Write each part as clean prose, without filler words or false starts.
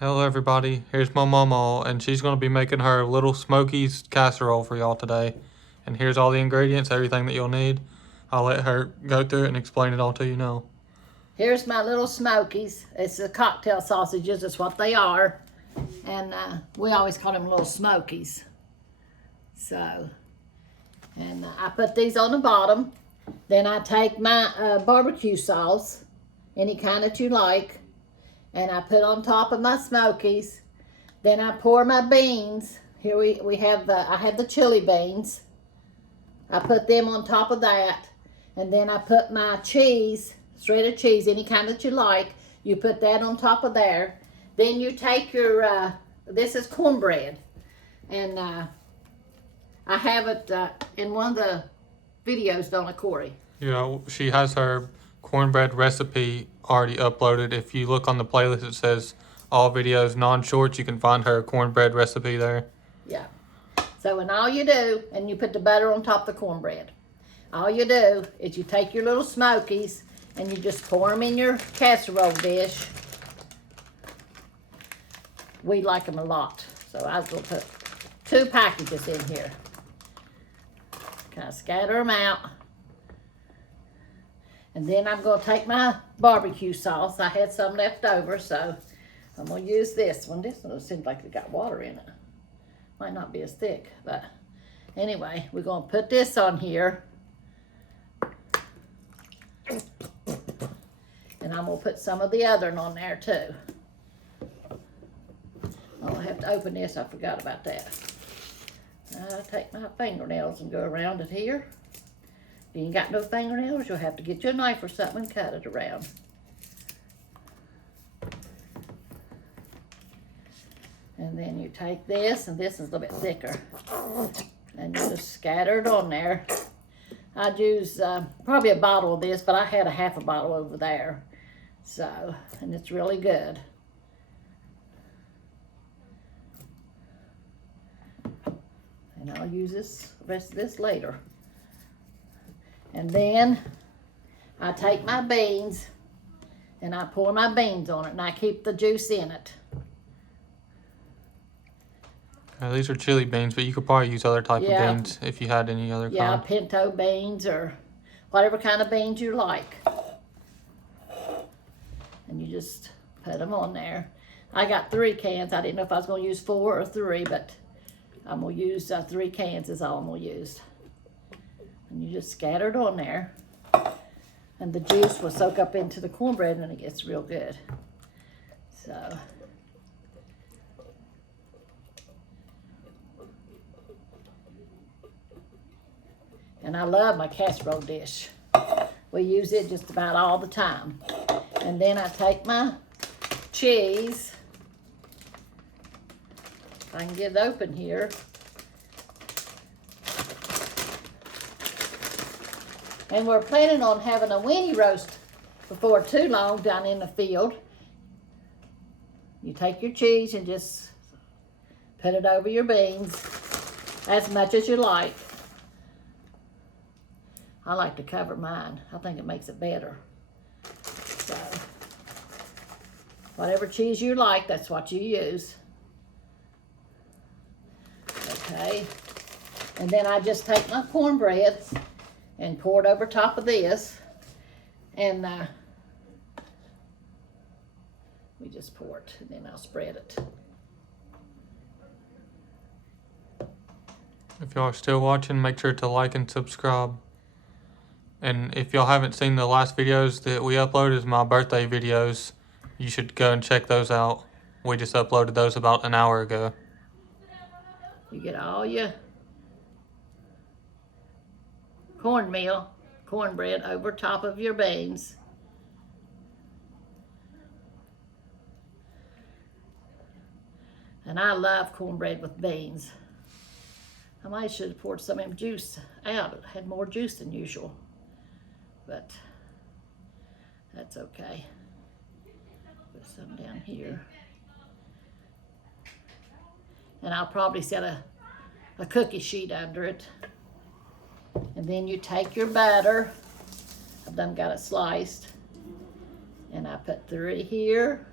Hello everybody, here's my mama and she's going to be making her little smokies casserole for y'all today. And here's all the ingredients, everything that you'll need. I'll let her go through it and explain it all to you now. Here's my little smokies. It's the cocktail sausages, it's what they are. And we always call them little smokies. So, and I put these on the bottom. Then I take my barbecue sauce, any kind that you like, and I put on top of my smokies. Then I pour my beans. Here we have I have the chili beans. I put them on top of that. And then I put my cheese, shredded cheese, any kind that you like. You put that on top of there. Then you take your, this is cornbread. And I have it in one of the videos, don't I, Corey? Yeah, she has her cornbread recipe already uploaded. If you look on the playlist, it says all videos, non-shorts. You can find her cornbread recipe there. Yeah. So, and all you do, and you put the butter on top of the cornbread. All you do is you take your little smokies and you just pour them in your casserole dish. We like them a lot. So I was going to put 2 packages in here. Kind of scatter them out. And then I'm going to take my barbecue sauce. I had some left over, so I'm going to use this one. This one seems like it got water in it. Might not be as thick, but anyway, we're going to put this on here. And I'm going to put some of the other on there too. Oh, I have to open this. I forgot about that. I'll take my fingernails and go around it here. If you ain't got no fingernails, you'll have to get you a knife or something and cut it around. And then you take this, and this is a little bit thicker. And you just scatter it on there. I'd use probably a bottle of this, but I had a half a bottle over there. So, and it's really good. And I'll use the rest of this later. And then I take my beans and I pour my beans on it and I keep the juice in it. These are chili beans, but you could probably use other type of beans if you had any other Yeah, kind. pinto beans or whatever kind of beans you like. And you just put them on there. I got 3 cans. I didn't know if I was going to use 4 or 3, but I'm going to use 3 cans is all I'm going to use. And you just scatter it on there. And the juice will soak up into the cornbread and it gets real good. So. And I love my casserole dish. We use it just about all the time. And then I take my cheese. If I can get it open here. And we're planning on having a weenie roast before too long down in the field. You take your cheese and just put it over your beans as much as you like. I like to cover mine. I think it makes it better. So, whatever cheese you like, that's what you use. Okay. And then I just take my cornbread and pour it over top of this. And we just pour it, and then I'll spread it. If y'all are still watching, make sure to like and subscribe. And if y'all haven't seen the last videos that we uploaded, my birthday videos, you should go and check those out. We just uploaded those about an hour ago. You get all your cornbread over top of your beans. And I love cornbread with beans. I might should have poured some of the juice out. It had more juice than usual. But that's okay. Put some down here. And I'll probably set a cookie sheet under it. And then you take your batter. I've done got it sliced. And I put 3 here.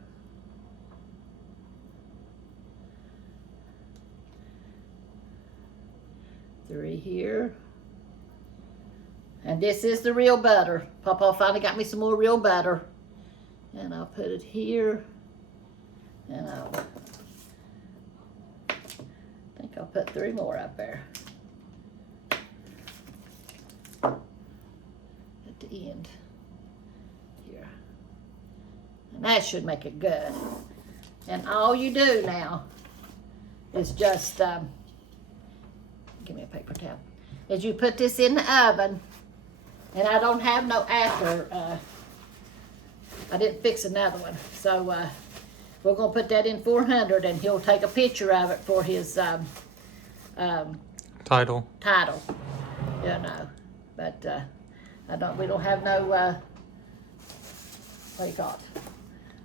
3 here. And this is the real butter. Papa finally got me some more real butter. And I'll put it here. And I think I'll put 3 more up there. At the end. Here. And that should make it good. And all you do now is just, give me a paper towel, is you put this in the oven. And I don't have no after, I didn't fix another one. So we're going to put that in 400 and he'll take a picture of it for his Title. You know. But we don't have no, what do you call it?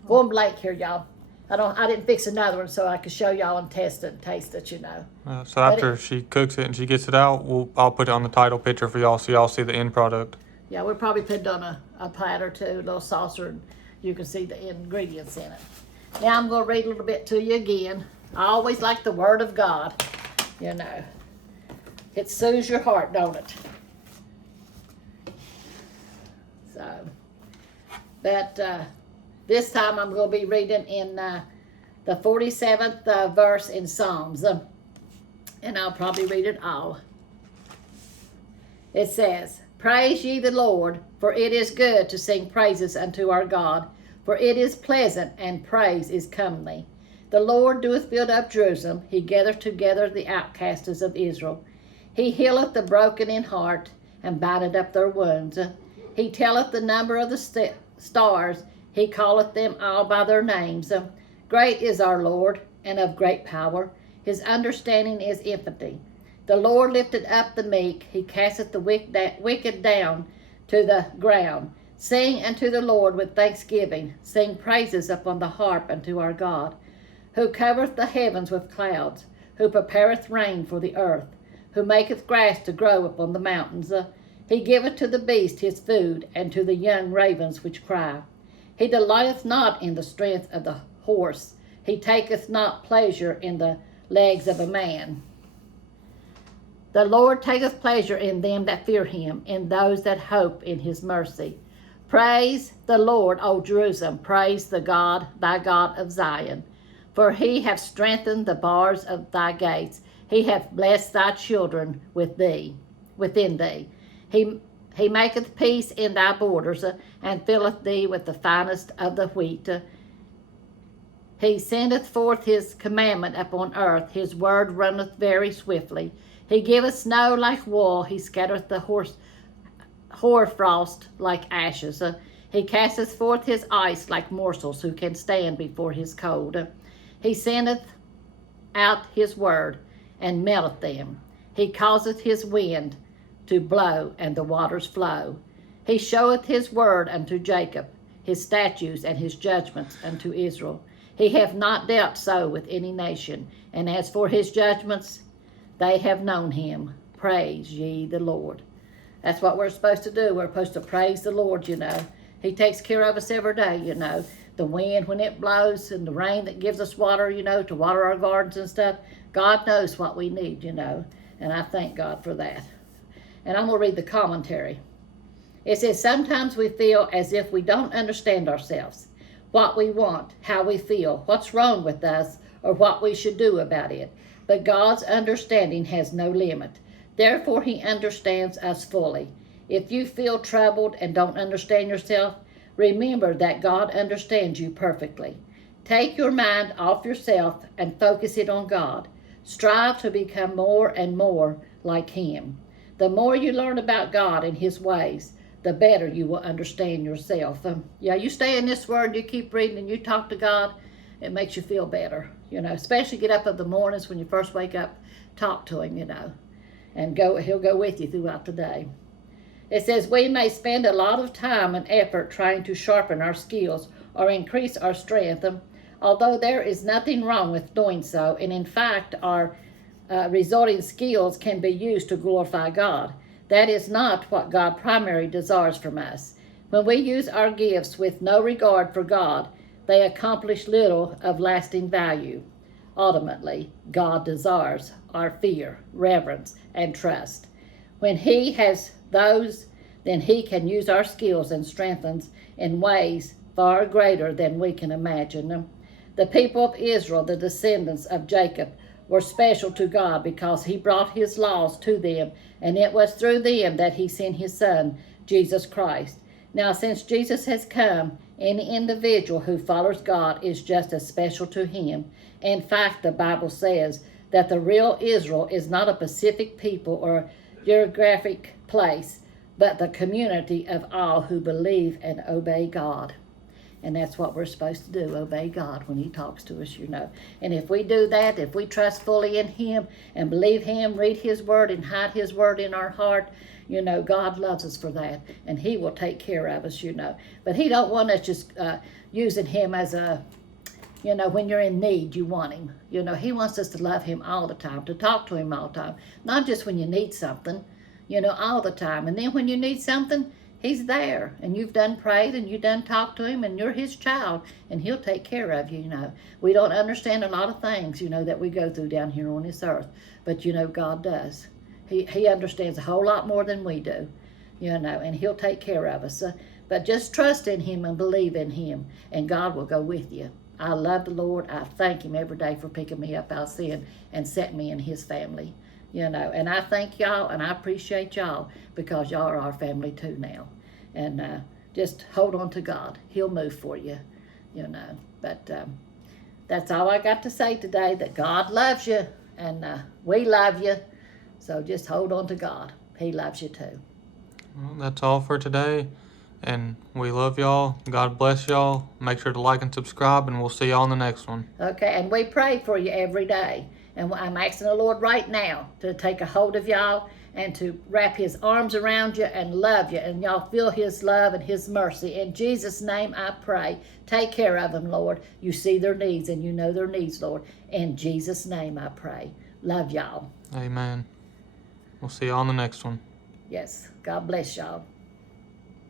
Warm blank here, y'all. I didn't fix another one so I could show y'all and test it and taste it, you know. So after she cooks it and she gets it out, I'll put it on the title picture for y'all so y'all see the end product. Yeah, we'll probably put it on a platter too, a little saucer, and you can see the ingredients in it. Now I'm going to read a little bit to you again. I always like the Word of God, you know. It soothes your heart, don't it? So, but this time I'm going to be reading in the 47th verse in Psalms, and I'll probably read it all. It says, "Praise ye the Lord, for it is good to sing praises unto our God, for it is pleasant, and praise is comely. The Lord doeth build up Jerusalem, he gathereth together the outcasts of Israel. He healeth the broken in heart, and bindeth up their wounds. He telleth the number of the stars, he calleth them all by their names. Great is our Lord, and of great power. His understanding is infinity. The Lord lifted up the meek, he casteth the wicked down to the ground. Sing unto the Lord with thanksgiving, sing praises upon the harp unto our God, who covereth the heavens with clouds, who prepareth rain for the earth, who maketh grass to grow upon the mountains. He giveth to the beast his food, and to the young ravens which cry. He delighteth not in the strength of the horse, he taketh not pleasure in the legs of a man. The Lord taketh pleasure in them that fear him, in those that hope in his mercy. Praise the Lord, O Jerusalem, praise the God, thy God of Zion. For he hath strengthened the bars of thy gates, he hath blessed thy children within thee. He maketh peace in thy borders, and filleth thee with the finest of the wheat. He sendeth forth his commandment upon earth, his word runneth very swiftly. He giveth snow like wool, he scattereth the hoarfrost like ashes. He casteth forth his ice like morsels, who can stand before his cold. He sendeth out his word, and melteth them. He causeth his wind to blow, and the waters flow. He showeth his word unto Jacob, his statutes and his judgments unto Israel. He hath not dealt so with any nation, and as for his judgments, they have known him. Praise ye the Lord." That's what we're supposed to do. We're supposed to praise the Lord, you know. He takes care of us every day, you know. The wind when it blows, and the rain that gives us water, you know, to water our gardens and stuff. God knows what we need, you know, and I thank God for that. And I'm going to read the commentary. It says, "Sometimes we feel as if we don't understand ourselves, what we want, how we feel, what's wrong with us, or what we should do about it. But God's understanding has no limit. Therefore, he understands us fully. If you feel troubled and don't understand yourself, remember that God understands you perfectly. Take your mind off yourself and focus it on God. Strive to become more and more like him. The more you learn about God and his ways, the better you will understand yourself." You stay in this word, you keep reading, and you talk to God, it makes you feel better, you know, especially get up in the mornings when you first wake up, talk to him, you know, and he'll go with you throughout the day. It says, "We may spend a lot of time and effort trying to sharpen our skills or increase our strength, although there is nothing wrong with doing so, and in fact our resulting skills can be used to glorify God. That is not what God primarily desires from us. When we use our gifts with no regard for God, they accomplish little of lasting value. Ultimately, God desires our fear, reverence, and trust. When He has those, then He can use our skills and strengthens in ways far greater than we can imagine. The people of Israel, the descendants of Jacob, were special to God because He brought His laws to them, and it was through them that He sent His Son, Jesus Christ. Now, since Jesus has come, any individual who follows God is just as special to Him. In fact, the Bible says that the real Israel is not a specific people or geographic place, but the community of all who believe and obey God. And that's what we're supposed to do, obey God when He talks to us, And if we do that, if we trust fully in Him and believe Him, read His Word and hide His Word in our heart, God loves us for that. And He will take care of us, But He don't want us just using Him as a, when you're in need, you want Him. He wants us to love Him all the time, to talk to Him all the time. Not just when you need something, all the time. And then when you need something, He's there, and you've done prayed, and you've done talked to Him, and you're His child, and He'll take care of you, We don't understand a lot of things, that we go through down here on this earth, but, God does. He understands a whole lot more than we do, and He'll take care of us. But just trust in Him and believe in Him, and God will go with you. I love the Lord. I thank Him every day for picking me up out of sin and setting me in His family. And I thank y'all, and I appreciate y'all, because y'all are our family too now. And just hold on to God. He'll move for you, But that's all I got to say today, that God loves you, and we love you. So just hold on to God. He loves you too. Well, that's all for today, and we love y'all. God bless y'all. Make sure to like and subscribe, and we'll see y'all in the next one. Okay, and we pray for you every day. And I'm asking the Lord right now to take a hold of y'all and to wrap His arms around you and love you. And y'all feel His love and His mercy. In Jesus' name I pray. Take care of them, Lord. You see their needs and you know their needs, Lord. In Jesus' name I pray. Love y'all. Amen. We'll see y'all on the next one. Yes. God bless y'all.